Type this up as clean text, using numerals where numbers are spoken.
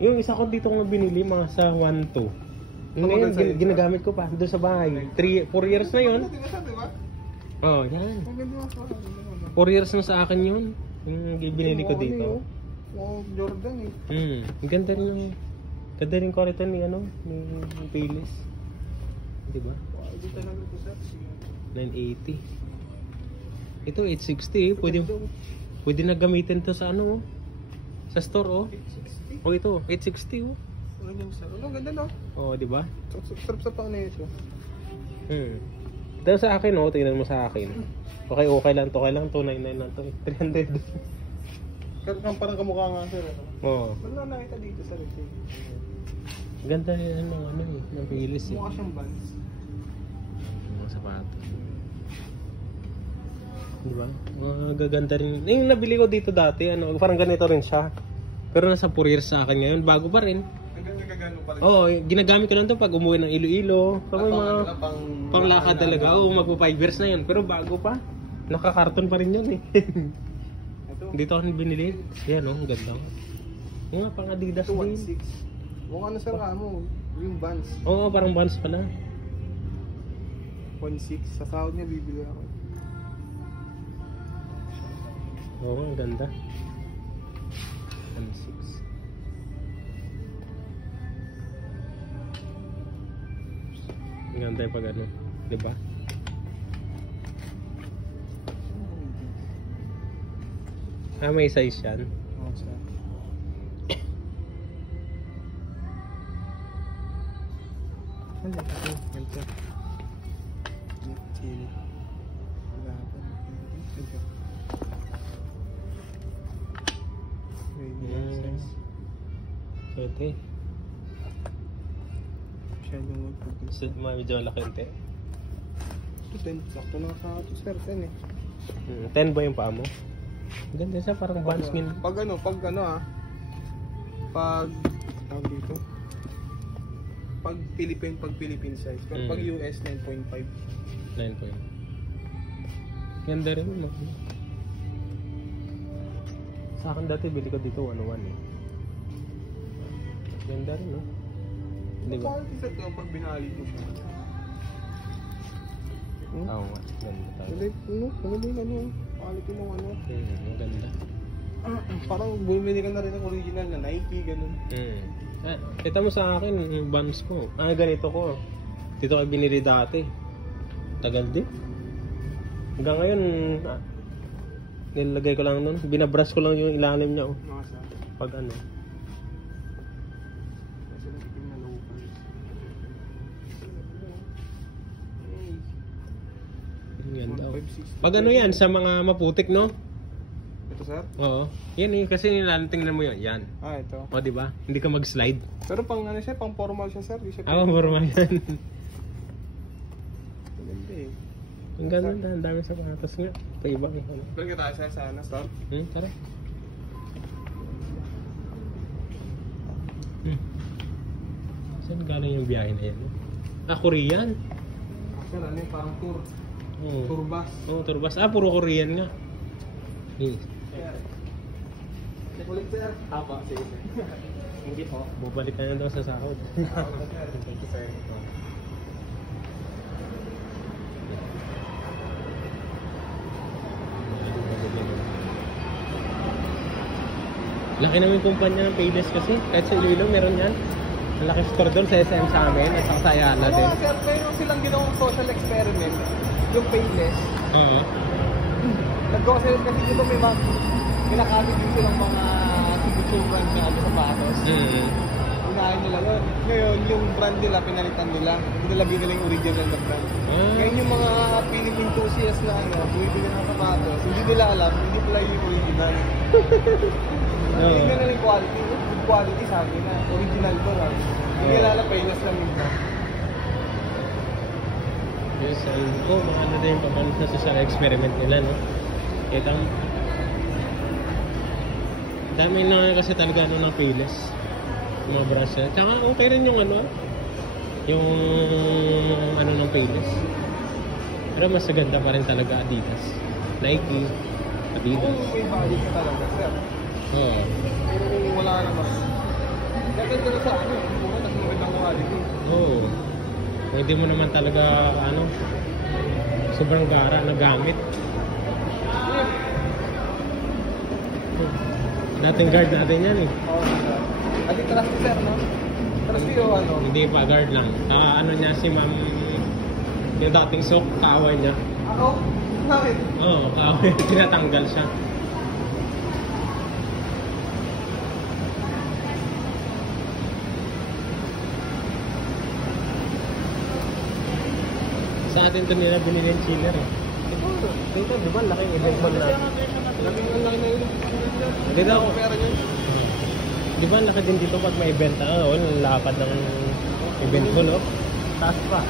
Yung isa ko dito nga binili, mga sa 1.2. Ngayon, ginagamit ko pa doon sa bahay. 4 years na yun. Diba? Oh, yan. 4 years na sa akin yun. Yung binili ko dito. Oh, Jordan eh. Ang ganda rin yung... Ganda rin ko rito ni ano, ni Payless. Diba? Dito na ito sir. 980. Ito 860 pwede na gamitin to sa ano, sa store oh. 860? Oh ito, 860 oh. Ano yung sir? Ano, ganda no? Oh, di ba? Sarap sa pang na ito. Ito sa akin oh, tingnan mo sa akin. Okay lang to, 299 lang to. 300. Parang kamukha nga sir. Oo. Wala nakita dito sa rito. Ganda rin ano eh, ng Payless eh. Mukha siyang Vans. Mga sapatos. Diba? Gaganda rin. Yung nabili ko dito dati, ano, parang ganito rin siya. Pero nasa 4 years sa akin ngayon, bago pa rin. Hanggang nagagano pa rin. Oo, ginagamit ko lang to pag umuwi ng Iloilo. Pag may mga panglakad talaga. Oo, magpo 5 years na yun. Pero bago pa. Nakakarton pa rin yun eh. Dito ako binili. Yan oh, ang ganda. Yung nga pang Adidas ito, din. 1.6. Mukha na sir mo. Yung Vans. Oo, parang Vans pala. 1.6. Sa sahod niya bibili ako. Oo, ang ganda. 1.6. Ang ganda yung pag ano, diba? May size yan. Oo sir. Ano ito? Ito. Chili. Wala pa. Ito. Okay. Masyadong magpapit. Medyo malaki yung 10. Sakto na sa 10 eh. 10 ba yung paa mo? Ganda siya, parang Vans min. Pag tawag dito. Pag Philippine size. Pero pag US 9.5. 9 Ganda rin no? Sa akin dati bili ko dito 101 eh. Ganda rin no? Di ba? Quality set ko pag binali ko siya. Oo nga, ganda tayo. Quality ng ano. Maganda. Parang bumili ka na rin ng original na Nike, ganun. Kita mo sa akin, yung Vans ko. Ganito ko. Dito ko binili dati. Tagal din. Hanggang ngayon, nilagay ko lang nun. Binabrush ko lang yung ilalim niya. Pag ano. Ganda. Pag ano yan, sa mga maputik, no? Ito, sir? Oo. Yan eh, kasi tingnan mo yun. Yan. Ito. O, diba? Hindi ka mag-slide. Pero pang ano siya, pang formal siya, sir. Formal yan. Maganda eh. Ang ganda, ang dami sa patas nga. Paibang eh. Balik tayo sa sana, sir. Tara. Saan galing yung biyahe na yan? Korean. Sir, ano yung parang tour? Oo. Tour bus. Oo, tour bus. Puro Korean nga. Ulit, sir. Sige, sir. Hindi po. Bubalik ka na daw sa sahod. Thank you, sir. Laki naman yung kumpanya ng Payless kasi. Kahit sa Iloilo meron yan. Ang laki store doon sa SM sa amin at saka sa Ayala din. Sir, mayroon silang ginawang social experiment. Yung Payless. Oo. Naggawa sila kasi dito may mga kinakabit din silang mga signature brand na sapatos. Unahin nila yun. Ngayon, yung brand nila, pinalitan nila. Hindi nila binili yung original na brand. Ngayon yung mga Philippine enthusiasts na bumibili ng sapatos, hindi nila alam, hindi pala yung original. Hindi nila yung quality. Good quality sabi na, original to lang. Hindi nila alam, Payless lang yung brand. Yes, ko, mga ano din yung papalit na social experiment nila, no? Kita mo. Dami na kasi talaga ano ng Payless. Yung mga brush. Tsaka okay rin yung ano, yung ano ng Payless. Pero mas maganda pa rin talaga Adidas. Nike, Adidas. Kung may value ka talaga, sir. Oo. Pero wala naman. Gaganda na sa ano, mura na sunod ng quality. Oo. Hindi mo naman talaga, ano, sobrang gara na gamit. Dating guard natin yan eh. Oo. Adi trusty sir, no? Trusty o ano? Hindi pa, guard lang. Ano niya si ma'am, yung dating sok, kaaway niya. Ako? Bakit? Oo, kaaway. Tinatanggal siya. Sa atin to nila binili yung chiller eh. Dito, di ba? Laking event ball na. Laki na yun. Dito, Pera niya. di ba laki din dito pag may event? Walang lakad ng event ball, oh. Taas pa.